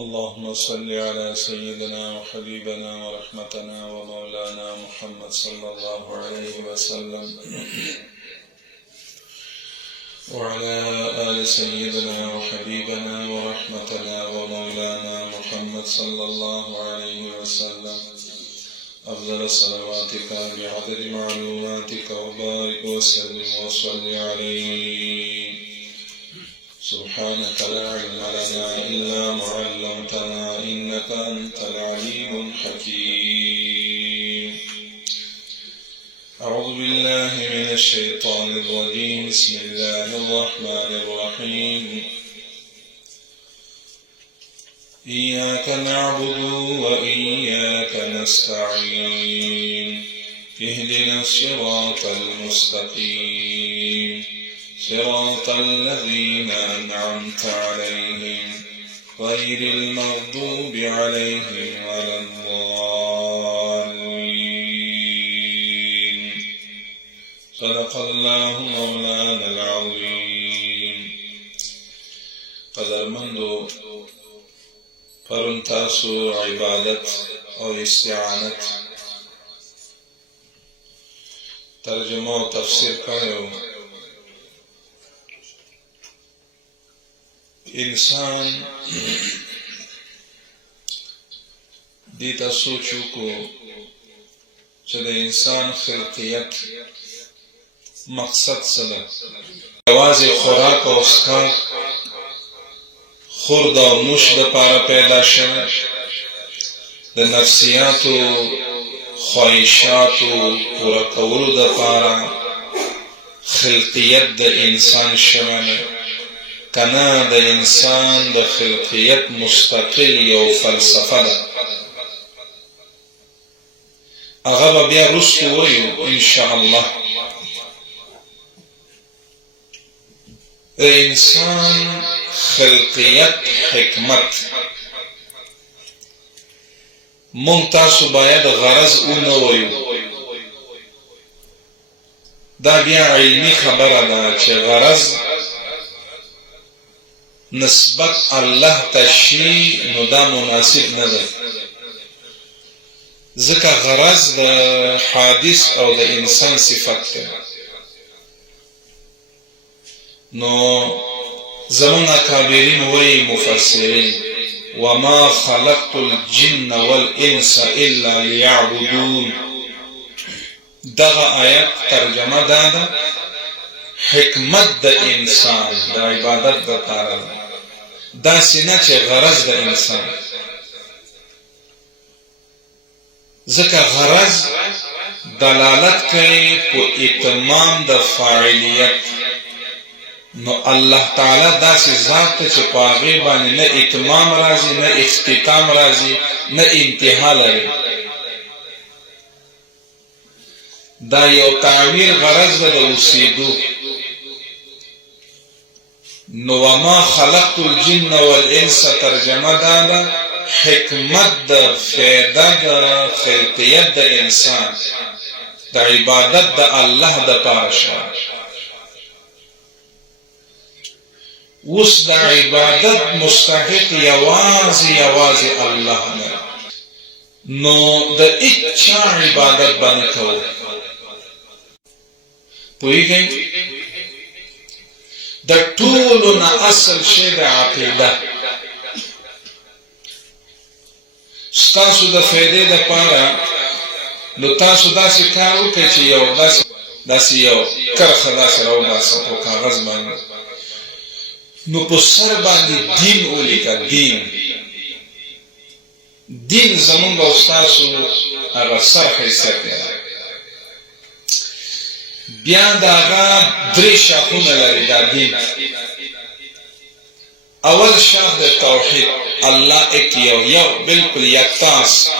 اللهم صل على سيدنا وحبيبنا ورحمتنا ومولانا محمد صلى الله عليه وسلم وعلى آل سيدنا وحبيبنا ورحمتنا ومولانا محمد صلى الله عليه وسلم أفضل صلواتك بعدد معلوماتك وبارك وسلم وصل عليه. سبحانك لا علم لنا إلا ما علمتنا إنك أنت العليم الحكيم. أعوذ بالله من الشيطان الرجيم. بسم الله الرحمن الرحيم. إياك نعبد وإياك نستعين. اهدنا الصراط المستقيم صراط الذين أنعمت عليهم غير المغضوب عليهم ولا الضالين. صدق الله مولانا العظيم. قدرمندو پرون تاسو عبادت او استعانت ترجمه و تفسیر کړو. انسان دیتا سوچو کو چې د انسان خلقیت مقصد څه ده. یوازې خوراک او څښاک خورد او نوش دپاره پیدا شوی، د نفسیاتو خواهشاتو پوره کولو دپاره خلقیت د انسان شوی، کنا د انسان د خلقیت مستقل یو فلسفه ده. هغه به بیا وروسته وایو انشاءالله. د انسان خلقیت حکمت مونږ تاسو باید غرض ونه وایو. دا بیا علمي خبره ده چې غرض نسبت الله ته شي نو دا مناسب نه ده، ځکه غرض د حادث او د انسان صفت ده. نو زمون اکابرین وی مفسرین وما خلقت الجن والانس الا ليعبدون. دغه آیت ترجمه ده حکمت د انسان د عبادت دپاره ده، داسې نه چې غرض د انسان، ځکه غرض دلالت کوي په اتمام د فاعلیت. نو الله تعالی داسې ذات ته چې په هغې باندې نه اتمام راځي، نه اختتام راځي، نه انتها لري. دا یو تعمیر غرض ده د اوسېدو. نو وما خلقت الجن والانس ترجمه ده حکمت ده، فیده ده، خلقیت د انسان د عبادت د الله دپاره شوه. اوس د عبادت مستحق یوازې الله ده. نو د هیچا عبادت باندې کوو. پوهېږئ د ټولو نه اصل شی د عقیده. ستاسو د فایدې دپاره نو تاسو داسې کار وکړئ چې یو داسې یو کرښه داسې راوباسئ په کاغذ باندې، نو په سر باندې دین ولیکه. دین زمونږ او ستاسو هغه سر حیثیت لري. بیا د هغه درې شاخونه لري دا دین. اول شاخ د توحید، الله ایک یو بالکل یکتاست.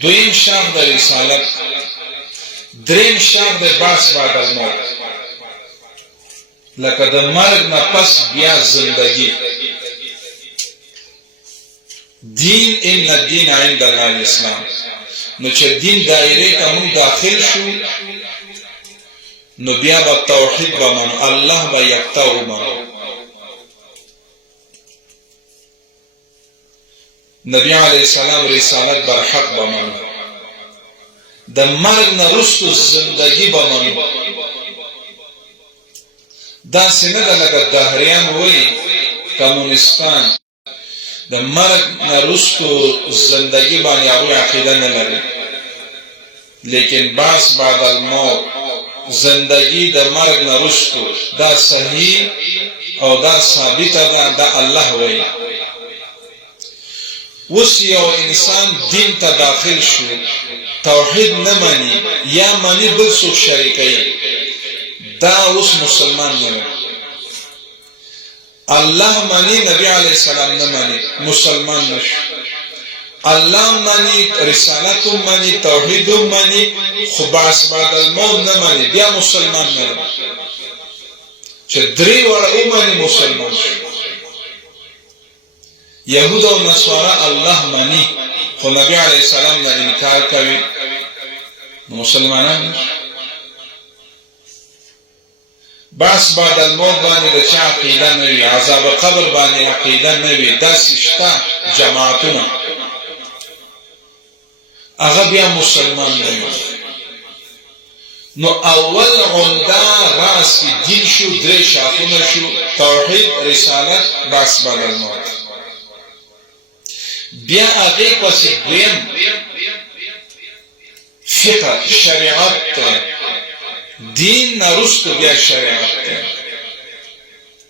دویم شاخ د رسالت. دریم شاخ د بعث بعد الموت، لکه د مرګ نه پس بیا زندگی. دین ان الدین عند الله الاسلام. نو چې دین دایره ته مونږ داخل شو نو بیا به توحید به منو، الله به یکتا ومنو. نبی علیہ السلام رسالت برحق بمنو، د مرگ نرستو زندگی بمنو. دا سنه ده لکه دهریان وی کمونستان د مرگ نرستو زندگی بانی هغوی عقیده نلري، لیکن باس بعد الموت زندگی د مرگ نرستو دا صحیح او دا ثابته ده، دا الله وی. اوس یو انسان دین ته داخل شو، توحید نه مني یا مني بل څوک شریکوي، دا اوس مسلمان نه. الله مني، نبی علیہ السلام نه مني، مسلمان نشو. الله مني، رسالت مني، توحید مني، خو بعث بعد الموت نه مني، بیا مسلمان نه. چې درې واړه ومني مسلمان شو. یهود او نصارا الله مني خو نبی علیہ السلام نه انکار کوي، مسلمانان نشو. بعث بعد الموت باندې د چا عقیده نه وي، عذاب قبر باندې عقیده نه وي، داسې شته جماعتونه هغه بیا مسلمان نه وي. نو اول عمده راس کې دین شو، درې شاخونه شو: توحید، رسالت، بعث بعد الموت. بیا هغې پسې دویم فقه شریعت ته، دین نرستو بیا شریعت ته.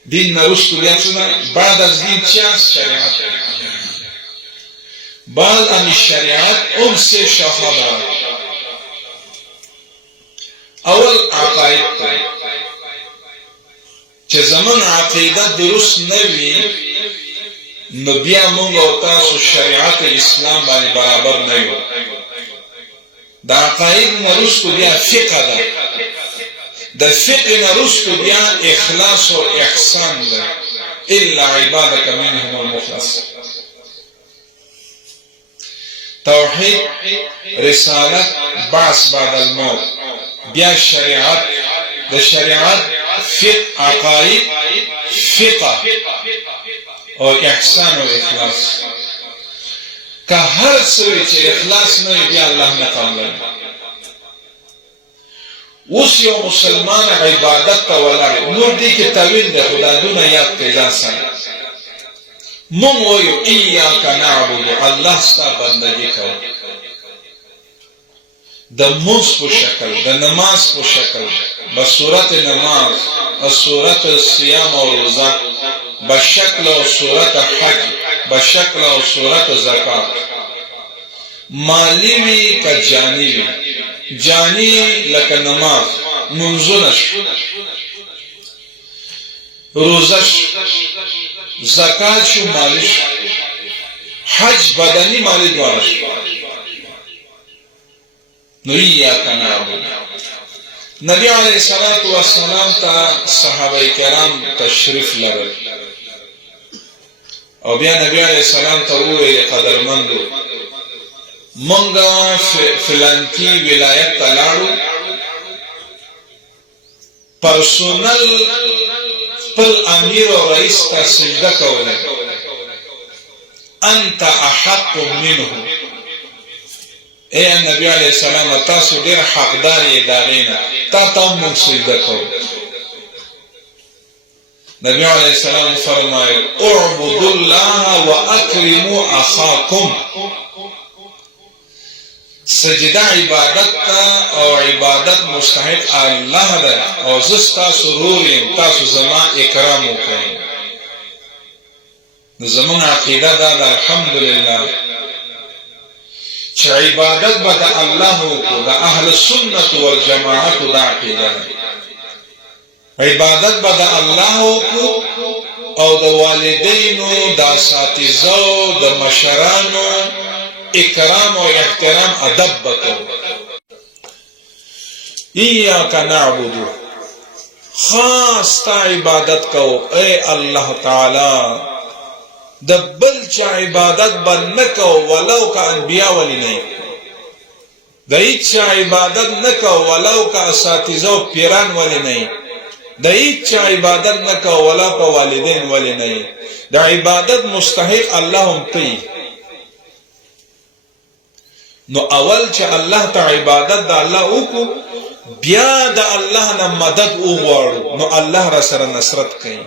دین نرستو بیا څه ده؟ بعد از دین چی هست؟ شریعت. بعد از شریعت اون سه شاخه داره. اول عقاید ته، چې زمون عقیده درست نه وي نو بیا مونږ او تاسو شریعت اسلام باندې برابر نه یو. د عقاید نرستو بیا فقه ده، د فقه نرستو بیا اخلاص او احسان ده. الا عبادك منهم المخلص. توحید، رسالت، بعث بعد الموت، بیا شریعت. د شریعت فقه، عقاید، فقه او احسان او اخلاص. که هر څه چې اخلاص نه وي بیا الله نه قبلوي. اوس یو مسلمان عبادت ته ولاړ، نور دې کې طویل دی، خو دا دونه یاد کړئ ځان سره. مونږ وایو ایاک نعبد، الله ستا بندګي کوو، د مونځ په شکل، د نماز په شکل، بصورت نماز، بصورت صیام او روزه، بشکل او صورت حج، بشکل او صورت زکات. مالی وی که جانی وی. جانی لکه نماز، منزونش، روزش، زکات شو، مالش، حج بدنی مالی دوارش. نو ایاک نعبد. نبی علیہ السلام تا صحابه کرام تشریف لرل او بیا نبی علیہ السلام ته وویل قدرمندو مونږ فلانکی ولایت ته لاړو، پرسونل خپل امیر او رئیس ته سجده کوله، انت احق منه. اے نبی علیہ السلام تاسو ډیر حقدار یې د هغې نه، تا ته هم مونږ سجده کوو. نبی علیہ السلام فرمایل اعبدوا الله واکرموا اخاکم. سجده عبادت تا او عبادت مستحق الله ده، او زه ستاسو ورور یم، تاسو زما اکرام وکړئ. نو زموږ عقیده دا ده الحمدلله چې عبادت به د الله وکړو، د اهل سنت والجماعت دا عقیده ده. عبادت به د الله وکړو او د والدینو، د اساتذو، د مشرانو اکرام او احترام ادب بکو. ایاک نعبدو، خاص تا عبادت کو اے الله تعالی، د بل چا عبادت بن نکو ولو که انبیاء ولی نه، د هیچ عبادت نکو ولو که اساتذه او پیران ولی نه، د هیچ عبادت نکو ولا په والدین ولی نه. د عبادت مستحق الله هم کوي، نو اول چې الله ته عبادت د الله وکړو بیا د الله نه مدد وغواړو نو الله را سره نصرت کوي.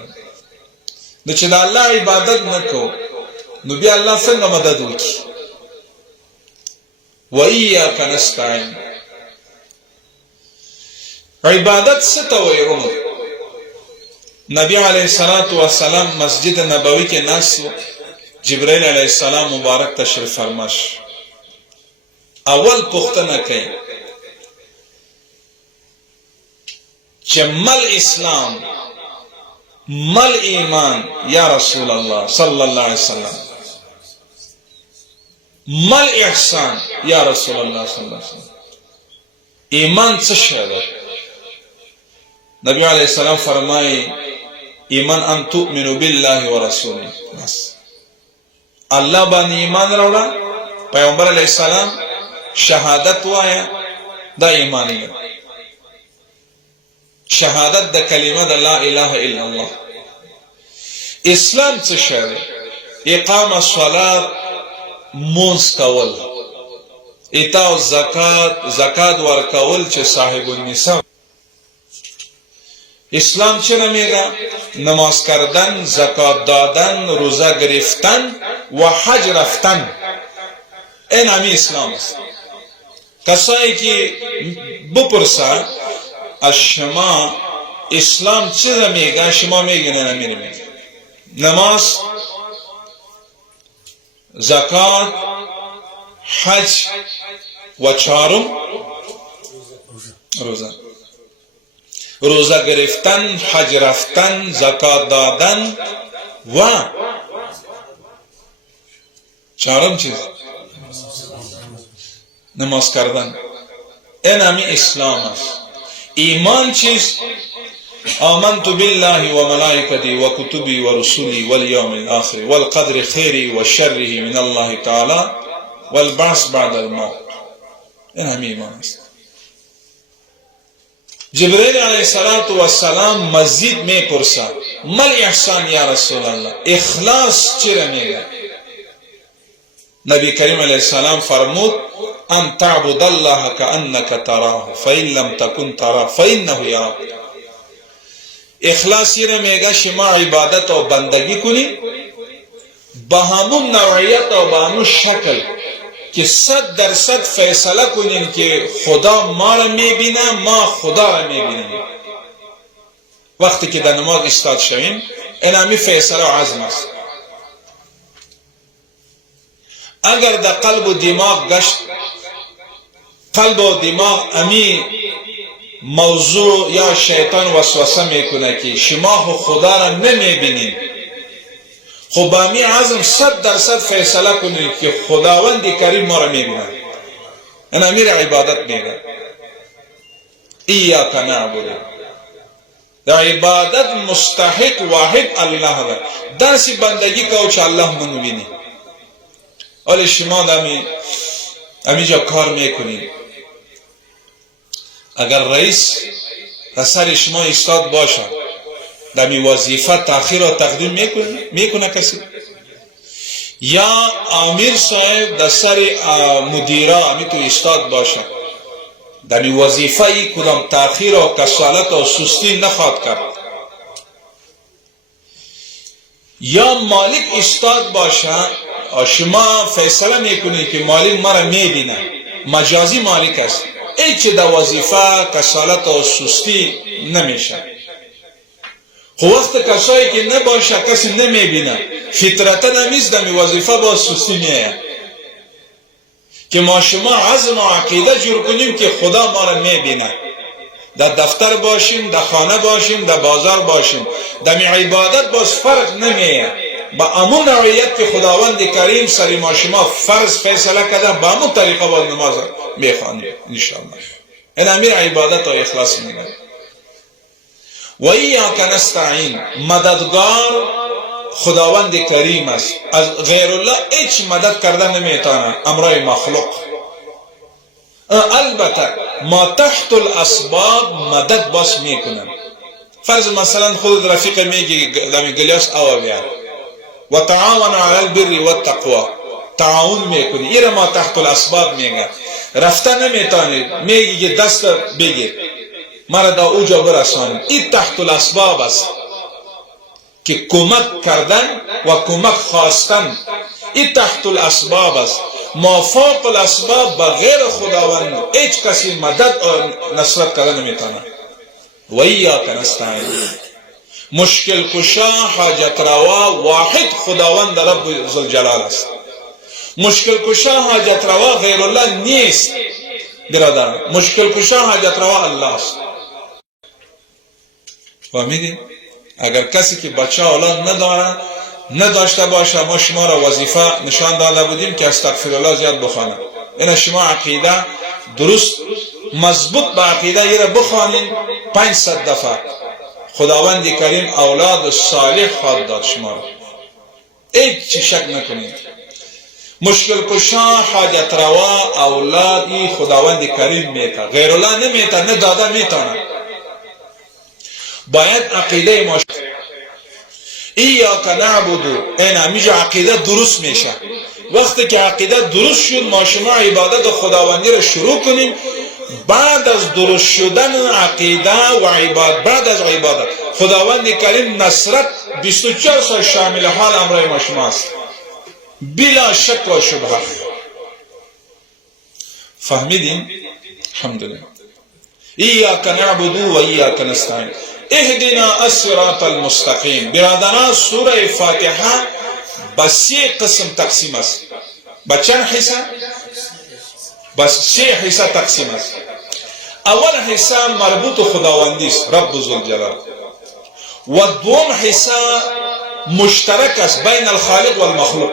نو چې د الله عبادت نه کوو نو بیا الله څنګه مدد وکړي؟ وَإِيَّاكَ نَسْتَعِينُ. عبادت څه ته وایي؟ نبی علیہ الصلوۃ والسلام مسجد نبوی کې ناست و، جبرائیل علیہ السلام مبارک تشریف فرماش. اول پوښتنه کوي چې مل اسلام مل ایمان یا رسول الله صلی الله علیه وسلم، مل احسان یا رسول الله صلی الله علیه وسلم. ایمان څه شی دی؟ نبی علیہ السلام فرمایي ایمان ان تؤمنوا بالله ورسوله. بس الله باندې ایمان راوړه، پیغمبر علیہ السلام شهادت وایا، دا ایمان دی. شهادت د کلمه د لا اله الا الله. اسلام څه شی دی؟ اقام الصلاه، مونځ کول، ایتاء الزکات، زکات ورکول چې صاحب النصاب. اسلام چه نمیگه؟ نماز کردن، زکات دادن، روزه گرفتن و حج رفتن. این همی اسلام است. کسایی که بپرسه از شما اسلام چه نمیگه؟ شما میگه نه نمیگه. نماز، زکات، حج و چهارم روزه. روزه گرفتن، حج رفتن، زکات دادن و چهارم چیز نماز کردن. این همی اسلام است. ایمان چیز؟ آمنت بالله و ملائکتی و کتبی و رسولی والیوم الاخر والقدر خیری و شره من الله تعالی والبعث بعد الموت. این همی ایمان است. جبرائیل علیہ السلام مزید میں پرسا مل احسان یا رسول اللہ، اخلاص چرا میگا؟ نبی کریم علیہ السلام فرمود ان تعبد اللہ کانک تراہ فإن لم تکن تراہ فإنه یراک. اخلاص چرا میگا؟ شما عبادت و بندگی کنی با همون نوعیت و با همون شکل که 100% فیصله کنین که خدا ما را میبینه، ما خدا را میبینیم. وقتی که در نماز ایستاد شویم این همی فیصله و عزم است. اگر در قلب و دماغ گشت، قلب و دماغ امی موضوع یا شیطان وسوسه میکنه که شما خدا را نمیبینیم، خب با می عزم 100% فیصله کنید که خداوند کریم ما را میبینه. این امیر عبادت میگه ایاک نعبد. در عبادت مستحق واحد الله ده. داسی بندگی که چه الله منو بینی. ولی شما امیجا کار میکنید، اگر رئیس سر شما ایستاد باشه دمی وظیفه تأخیر و تقدیم میکنه کسی؟ یا امیر صاحب در سر مدیره امی تو ایستاد باشه دمی وظیفه ای کدام تأخیر و کسالت و سستی نخواد کرد؟ یا مالک ایستاد باشه شما فیصله میکنید که مالک مرا میبینه، مجازی مالک است، ایچه در وظیفه کسالت و سستی نمیشه. خو وقت کسایی که نباشه کسی نمیبینه، فطرتا نمیست دمی وظیفه با سستی میه که ما شما عزم و عقیده جور کنیم که خدا ما را میبینه. در دفتر باشیم، در خانه باشیم، در بازار باشیم، دمی عبادت باز فرق نمیه. با امون نوعیت که خداوند کریم سری ما شما فرض فیصله کرده با امون طریقه باز نماز میخوانیم انشاءالله. این امیر عبادت و اخلاص میگه. و ایاک نستعین، مددگار خداوند کریم است، از غیر الله هیچ مدد کردن نمیتونه، امرای مخلوق. البته ما تحت الاسباب مدد باش میکنن. فرض مثلا خود رفیق میگی دمی گلیاس او بیار و تعاون علی البر والتقوى، تعاون میکنی. این ما تحت الاسباب میگه. رفته نمیتونی میگی دست بگیر مرا دا اوجا برسانید. این تحت الاسباب است که کمک کردن و کمک خواستن. این تحت الاسباب است. ما فوق الاسباب بغیر خداوند هیچ کسی مدد و نصرت کردن نمیتونه. و ایاک نستعین. مشکل کشا حاجت روا واحد خداوند رب ذوالجلال است. مشکل کشا حاجت روا غیر الله نیست برادر. مشکل کشا حاجت روا الله است. فهمیدین؟ اگر کسی که بچه اولاد نداره نداشته باشه، ما شما را وظیفه نشان داده بودیم که استغفرالله زیاد بخوانه. این شما عقیده درست مضبوط به عقیده یه را بخوانین 500 دفعه، خداوند کریم اولاد صالح خواهد داد شما را. هیچ چی شک نکنید. مشکل کشا حاجت روا اولادی خداوند کریم میته، غیر الله نمیته، نه داده میتونه. باید عقیده ما ایاک نعبدو، این همیشه عقیده درست میشه. وقتی که عقیده درست شد ما شما عبادت خداوندی را شروع کنیم. بعد از درست شدن عقیده و عبادت، بعد از عبادت خداوند کریم نصرت 24 ساعت شامل حال امر ما شما است بلا شک و شبهه. فهمیدین؟ الحمدلله. ایاک نعبدو و ایاک نستعین. اهدنا الصراط المستقیم. برادران سوره فاتحه به 3 قسم تقسیم است. به چند حصه؟ به 3 حصه تقسیم است. اول حصه مربوط خداوندی است رب ذوالجلال، و دوم حصه مشترک است بین الخالق و المخلوق،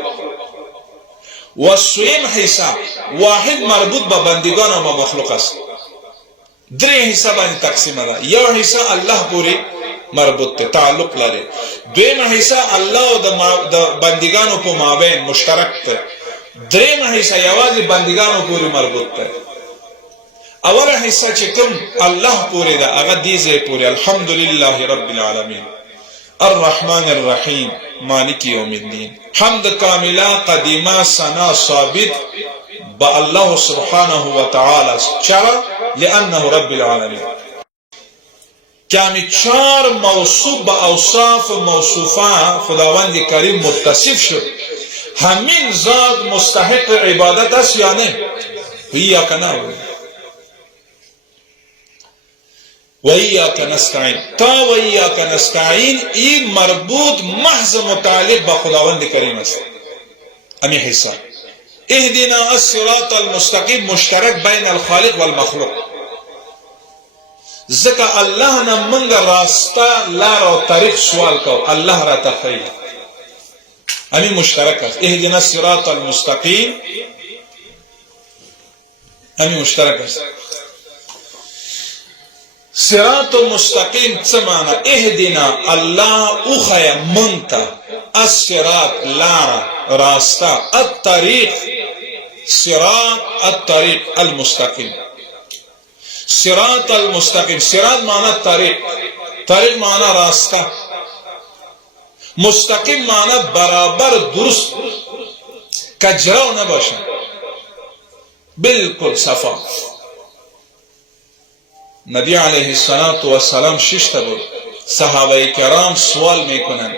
و سوم حصه واحد مربوط به بندگان و مخلوق است. 3 حصہ باندې تقسیم ده. یو حصہ الله پوری مربوط ته تعلق لري. دویم حصہ الله او د بندگانو په مابین مشترک ته. دریم حصہ یوازې بندگانو پوری مربوط ته. اول حصہ چې کوم الله پوری ده هغه دې ځای پوری. الحمدلله رب العالمین الرحمن الرحیم مالک یوم الدین. حمد کامله قدیمه ثنا ثابت با الله سبحانه و تعالی. چرا؟ لأنه رب العالمین. کامی 4 موصوف با اوصاف موصوفه خداوند کریم متصف شد. همین ذات مستحق عبادت است یا نه؟ ایاک نعبد و ایاک نستعین. تا و ایاک نستعین این مربوط محض متعلق با خداوند کریم است. امی حصہ اهدنا الصراط المستقیم مشترک بین الخالق والمخلوق. ذکر الله نه منگ راستا لار و طریق سوال کو، الله را تخیل. امی مشترک است. اهدنا الصراط المستقیم امی مشترک است. صراط مستقیم څه معنی؟ اهدنا الله اوخیا منتا، الصراط لار راستا، الطریق صراط الطریق المستقیم. صراط المستقیم، صراط معنی طریق، طریق معنی راستا، مستقیم معنی برابر درست کجراو نباشه، بالکل صفا. نبی علیه السلام 6 تا بود. صحابه کرام سوال میکنن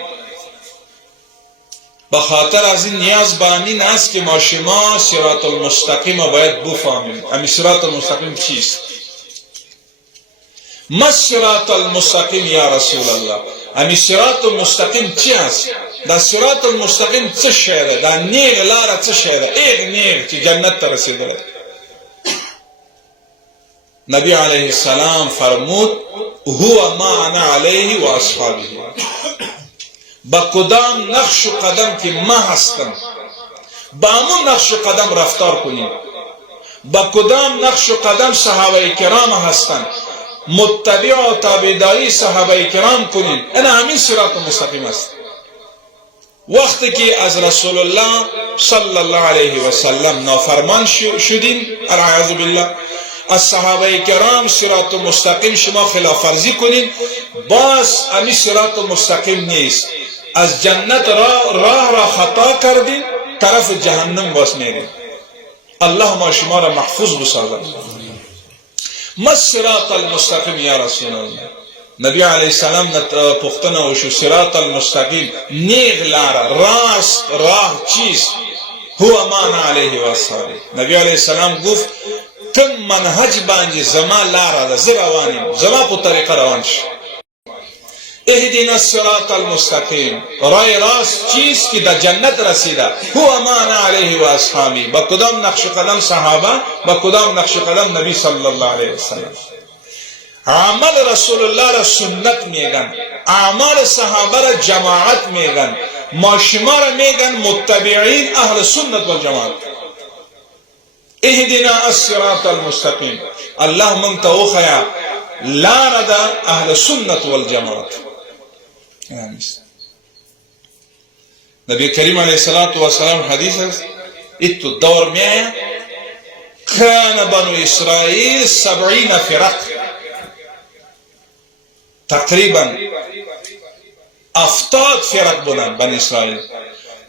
بخاطر از این نیاز بانی است که ما شما صراط المستقیم باید بفهمیم. امی صراط المستقیم چیست؟ ما صراط المستقیم یا رسول الله؟ امی صراط المستقیم چی است؟ دا صراط المستقیم چه شیده؟ دا نیغ لاره چه شیده؟ ایغ نیغ چی جنت تا رسیده. نبی علیه السلام فرمود هو ما انا علیه و اصحابه. با کدام نقش و قدم که ما هستم با همون نقش و قدم رفتار کنیم. با کدام نقش و قدم صحابه کرام هستند متبع و تابعداری صحابه کرام کنیم. این همین صراط مستقیم است. وقتی که از رسول الله صلی الله علیه و سلم نافرمان شدیم العیاذ بالله، از صحابه کرام صراط مستقیم شما خلاف ورزی کنین، باز امی صراط مستقیم نیست. از جنت راه را خطا کردین طرف جهنم باس میره. الله ما شما را محفوظ بسازد. ما الصراط المستقیم یا رسول الله؟ نبی علیه السلام پختنه وشو صراط المستقیم نیغ لاره راست راه چیست؟ هو ما انا علیه و اصحابی. نبی علیه السلام گفت تم منهج باندې زما لاره ده، زه روان یم، زما په طریقه روان شي. اهدنا الصراط المستقیم، راه راست چیز که در جنت رسیده. هو ما انا علیه و اصحابی، با کدام نقش قدم صحابه، با کدام نقش قدم نبی صلی الله علیه وسلم. عمل رسول الله را سنت میگن، اعمال صحابه را جماعت میگن، ما شما را میگن متبعین اهل سنت والجماعت. اهدنا الصراط المستقیم، الله من توخیا لار دا اهل سنت والجماعت. نبی کریم علیه السلام حدیث است اتو دور میں کان بنو اسرائیل 70 فرق، تقریبا 70 فرق بودن بنی اسرائیل.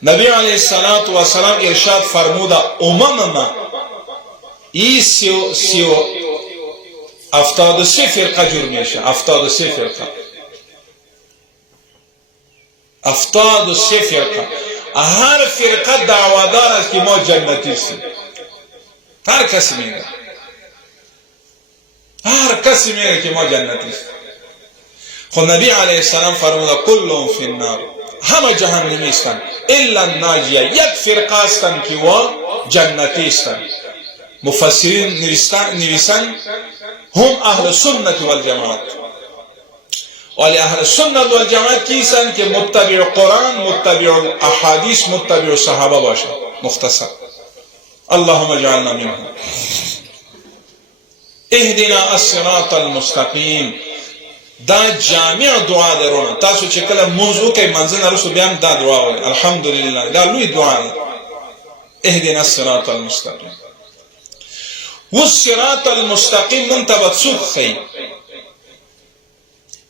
نبی علیه السلام ارشاد فرموده ما ای 73 فرقه جور میشه. 73 فرقه، 73 فرقه. هر فرقه دعوادار است که ما جنتی هستیم. هر کسی میگه، هر کسی میگه که ما جنتی هستیم. خود نبی علیه السلام فرموده کلهم فی النار، همه جهنمی هستند الا الناجیه، یک فرقه هستند که وا جنتی هستند. مفسرین نویسند هم اهل سنت والجماعت. ولی اهل سنت والجماعت کیسند که متبع قرآن، متبع احادیث، متبع صحابه باشند. مختصر اللهم اجعلنا منهم. اهدنا الصراط المستقیم، دا جامع دعا درونه. تاسو چې کله موضوع کې منځنه رسو بیا دا دعا وایي الحمدلله، دا لوی دعا ده. اهدنا الصراط المستقیم. والصراط المستقیم منتبت سوق خی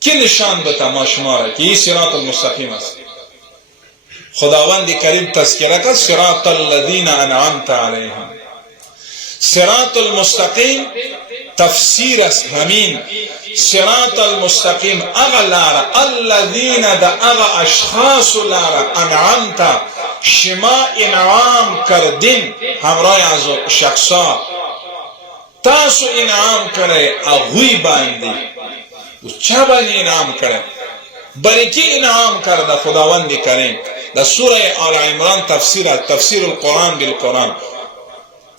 کی نشان بتا ما شما را که این صراط المستقیم است. خداوند کریم تذکره کرد صراط الذین انعمت علیهم. صراط المستقیم تفسیر است همین. صراط المستقیم اغا لارا الذین دا اغا اشخاص لارا انعمت شما انعام کردین همراه از شخصا، تاسو انعام کرے اغوی باندی. چا باندی انعام کرے؟ بلکی انعام کرده خداوند کریم. در سوره آل عمران تفسیر القرآن بالقرآن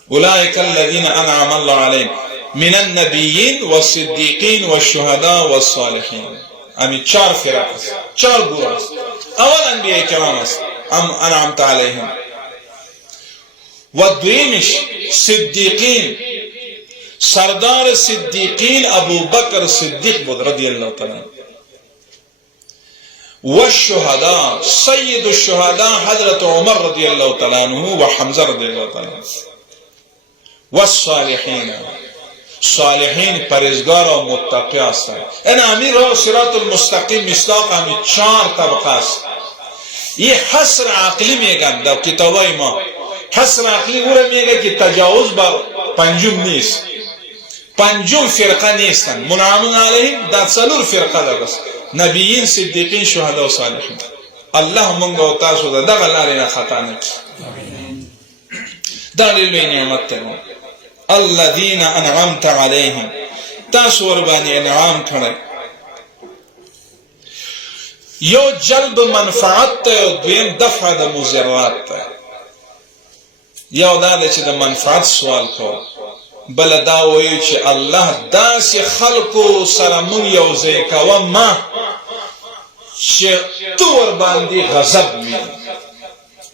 اولئک الذین انعم الله علیهم من النبیین والصدیقین والشهداء والصالحین. امی 4 فرق است، 4 گروه است. اول انبیاء کرام است انعمت علیهم، و دویمش صدیقین. سردار صدیقین ابو بکر صدیق بود رضی اللہ تعالی. والشهداء سید الشهداء حضرت عمر رضی اللہ تعالی عنہ و حمزه رضی اللہ تعالی عنہ. والصالحین، صالحین پرهیزگار و متقی هستند. این امیر و صراط المستقیم مصداق همین 4 طبقه است. یہ حصر عقلی میگن در کتابای ما. حصر عقلی او را میگه که تجاوز بر پنجم نیست، پنجم فرقه نیستن. منعمون علیهم در 4 فرقه درست: نبیین، صدیقین، شهدا و صالحین. الله منگا و تاسو دا دغه لارې نه خطا نه کړي. دا ډېر لوی نعمت دی. الذین انعمت علیهم، تاسو ور باندې انعام کړی. یو جلب منفعت ته، او دویم دفع د مضرات ته. یو دا ده چې د منفعت سوال کوو، بل دا وایو چې الله داسې خلکو سره مونږ یو ځای کوه ما چې تو ور باندې غضب وي،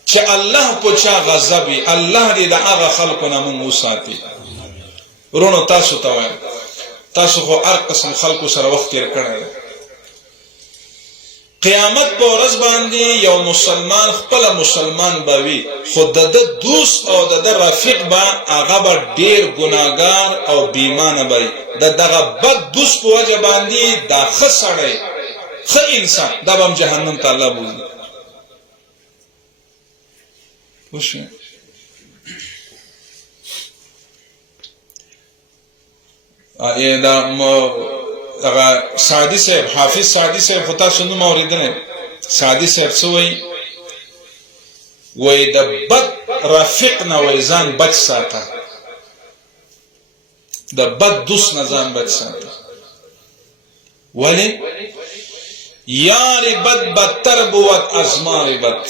چې الله په چا غضب وي. الله دې د هغه خلکو نه مونږ وساتي. ورونو تاسو ته وایم، تاسو خو هر قسم خلکو سره وخت تیر کړی دی. قیامت په ورځ باندې یو مسلمان خپل مسلمان به وي، خو د ده دوست او د ده رفیق به هغه به ډېر ګناهګار او بېایمانه به وي. د دغه بد دوست په وجه باندې دا ښه سړی، ښه انسان، دا به هم جهنم ته الله بوځي. وشو دا سعدی صاحب حافظ سعدی صاحب خطا سنو موردن سعدی صاحب سوئی وی دا بد رفق نویزان بچ ساتا دا بد دوست نزان بچ ساتا ولی یار بد بدتر بود از مار بد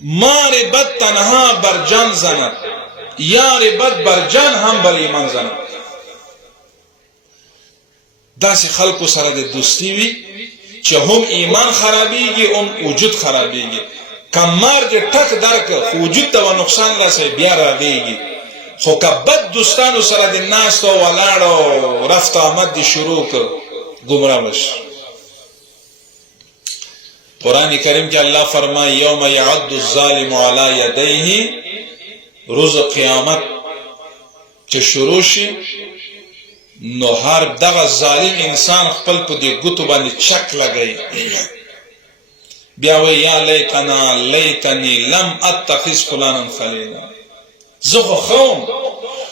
مار بد تنها بر جان زند یار بد بر جان هم بل ایمان زند داسی خلقو سره د دوستی وی چې هم ایمان خرابیږي هم وجود خرابیږي کمار دې ټک درک وجود ته و نقصان راسي بیا راغیږي خو که بد دوستانو سره د ناستو ولاړو رفت آمد دې شروع کړ گمراه بش قرآن کریم کې الله فرمایي یوم یعض الظالم علی یدیه روز قیامت چې شروع شي نو هر دغه ظالم انسان خپل په دې ګوتو باندې چک لګوي بیا وایي یا لیکنا لیتنی لم اتخذ فلانا خلیلا زه خو خوم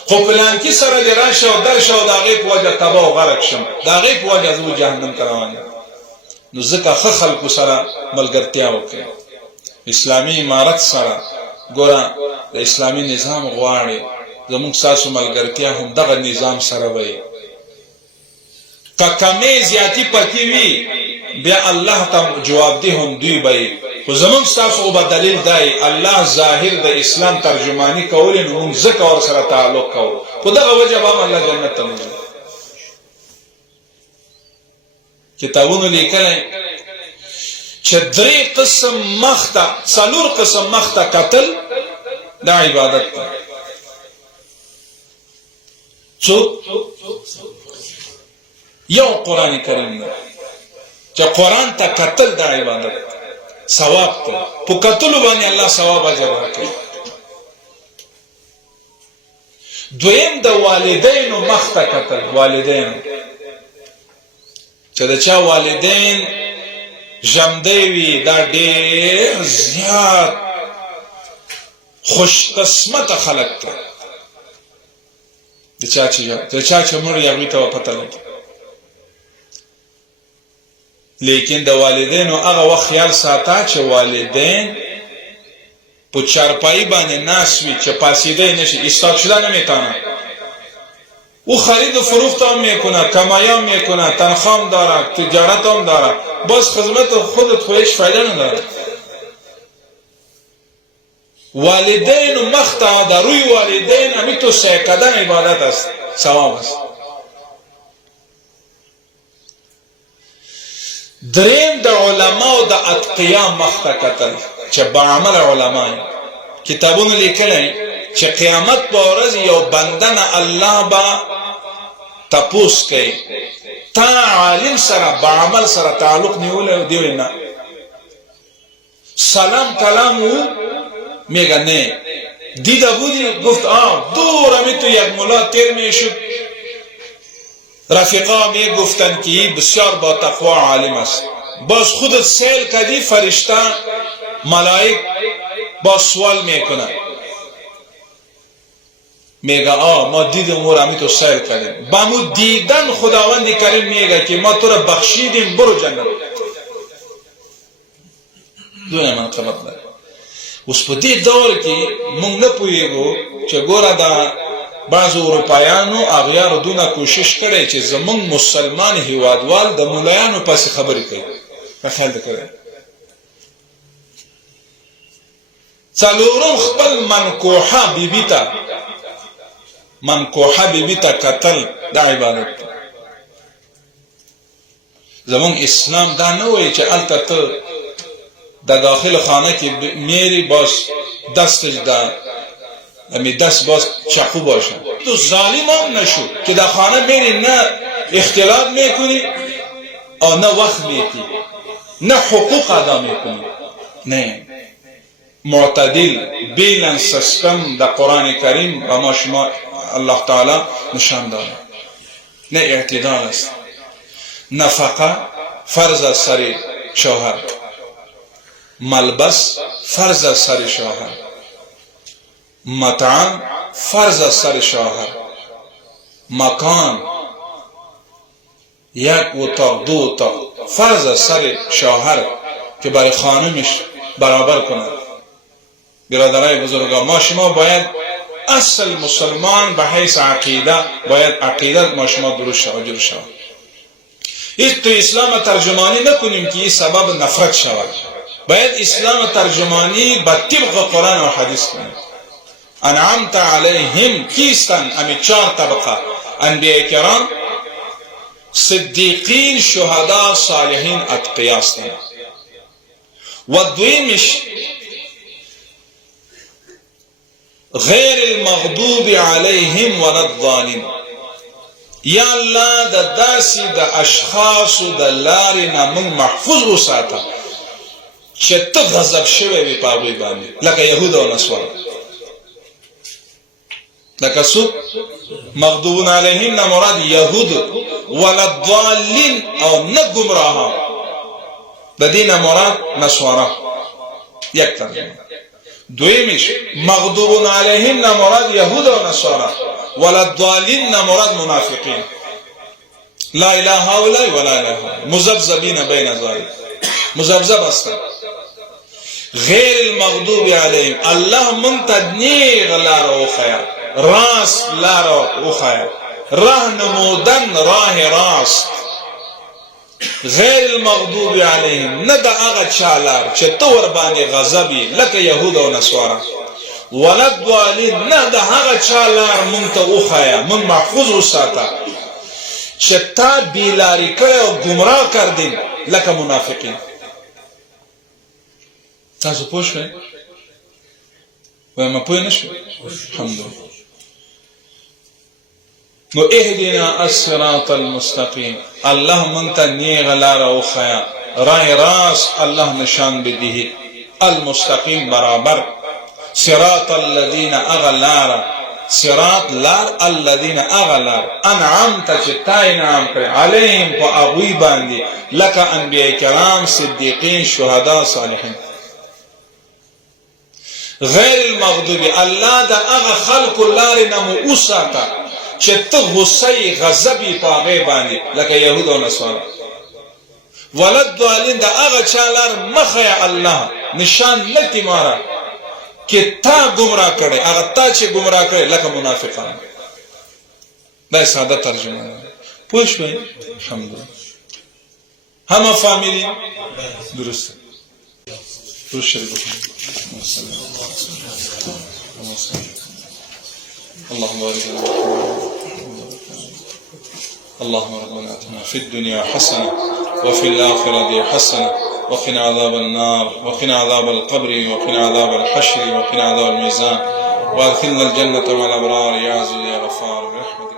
خو پلانکي سره دې راشه او درشه او د هغې په وجه تباه او غرق شم د هغې په وجه زه جهنم ته روان یم نو ځکه ښه خلکو سره ملګرتیا وکړئ اسلامي امارت سره ګوره د اسلامي نظام غواړي زموږ ستاسو ملګرتیا هم دغه نظام سره وي که کمې زیاتي پکې وي بیا الله ته جوابدې هم دوی به وي خو زموږ ستاسو خو به دلیل دی الله ظاهر د اسلام ترجماني کولې نو موږ ځکه ورسره تعلق کوو په دغه وجه به هم الله جنت ته موږ کتابونو لیکلی چې 3 قسم مخ ته 4 قسم مخ ته کتل دا عبادت ده څو یو قرآن کریم ده چې قرآن ته کتل دا عبادت ثواب ته په کتلو باندې الله ثواب اجر ورکوي دویم د والدینو مخ ته کتل والدینو چې د چا والدین ژمدی وي دا ډېر زیات خوش قسمت خلق ته د چا چې مړ یې هغوی ته به پته لګي لیکن د والدینو هغه وخت خیال ساته چې والدین په چارپایی باندې ناست وي چې پاسیدی نشي استاد شده نمیتونه او خرید و فروخت هم میکنه کمایی هم میکنه تنخواه هم داره تجارت هم داره باز خدمت خودت خو هیچ فایده نداره والدین و مخته در روی والدین همی تو سیکدن عبادت است ثواب است دریم د علماء د اتقیا مخته کتل چې با عمل علماء کتابونو لیکلی چې قیامت په ورځ یو بنده نه الله به تپوس کوي تا عالم سره با عمل سره تعلق نیولی دی وی نه سلام کلام او میگه نه دیده بودی گفت دور همی تو یک ملا تیر میشد رفیقا می گفتن که بسیار با تقوا عالم است باز خودت سیل کدی فرشته ملائک با سوال میکنن میگه ما دیدیم او را همی تو سیل کردیم با مو دیدن خداوند کریم میگه که ما تو را بخشیدیم برو جنت دونه منقبت داره اوس په دې دور کې مونږ نه پوهېږو چې ګوره دا بعضو اروپایانو اغیارو دونه کوشش کړی چې زمونږ مسلمان هیوادوال د مولایانو پسې خبرې کوي په خیال ده کړی څلورم خپل منکوحه بیبي ته کتل دا عبادت ده زمونږ اسلام دا نه وایي چې هلته ته در داخل خانه که میری باز دستش در امی دست باز چقو باشه تو ظالم هم نشو که در خانه میری نه اختلاط میکنی او نه وقت میتی نه حقوق ادا میکنی نه معتدل بیلنس سیستم در قرآن کریم و ما شما الله تعالی نشان داره نه اعتدال است نفقه فرض از سر شوهر ملبس فرض از سر شوهر مطعم فرض از سر شوهر، مکان یک اتاق دو اتاق فرض از سر شوهر که برای خانمش برابر کند. برادرای بزرگان، ما شما باید اصل مسلمان به حیث عقیده باید عقیده ما شما درست شود جور شود. هیچ تو اسلام ترجمانی نکنیم که این سبب نفرت شود. باید اسلام ترجمانی به طبق قرآن و حدیث کنیم. انعمت علیهم کیستن؟ امی 4 طبقه: انبیاء کرام، صدیقین، شهدا، صالحین، اتقیا هستند. و دویمش غیر المغضوب علیهم ولا الضالین. یا الله د داسې د اشخاصو د لارې نه موږ محفوظ وساته چې ته غضب شوی وي په هغوی باندې، لکه یهود او نصارا. لکه څوک؟ مغضوب علیهم نه مراد یهود، ولا الضالین او نه ګمراهان، د دې نه مراد نصارا. یک ترجمه. دویمش مغضوب علیهم نه مراد یهود و نصارا، ولا الضالین نه مراد منافقین. لا اله هؤلاء ولا اله هؤلاء، مذبذبین بین ذلک، مذبذب هستند. غیر المغضوب علیهم، الله من ته نیغ لار وښیه، راست لار وښیه، راه نمودن راه راست. غیر المغضوب علیهم، نه د هغه چا لار چې ته ورباندې غضب یې لکه یهود او نصارا. ولا الضالین، نه د هغه چا لار مونږ ته وښیه، مونږ محفوظ وساته چې تا بېلارې کړی او ګمراه کردین لکه منافقین. تاسو پوه شوئ؟ وایم پوه نه شوئ؟ الحمدلله. نو اهدنا الصراط المستقیم، الله من ته نیغ لار وښیه، راه راست الله نشان بدهی، المستقیم برابر. صراط الذین اغلار، صراط لار، الذین اغلار انعمت چې تا انعام کړی علیهم په هغوی باندې، لکه انبیاء کرام، صدیقین، شهدا، صالحین. غیر المغضوب، الله د هغه خلکو لارې نه مو وساته چې ته غصه غضب یې په هغې باندې لکه یهود او نصارا. ولا الضالین، د هغه چا لار مه ښیه الله، نشان نه تیماره چې تا ګمراه کړی، هغه تا چې ګمراه کړی لکه منافقان. دا ساده ترجمه ده. پوه شوئ؟ الحمدلله. همه فهمیدین؟ درسته. درست شریف بکنید. اللهم بارك لنا. اللهم ربنا اتنا في الدنيا حسنه وفي الاخره حسنه وقنا عذاب النار وقنا عذاب القبر وقنا عذاب الحشر وقنا عذاب الميزان وادخلنا الجنه مع الابرار يا عزيز يا غفار برحمتك.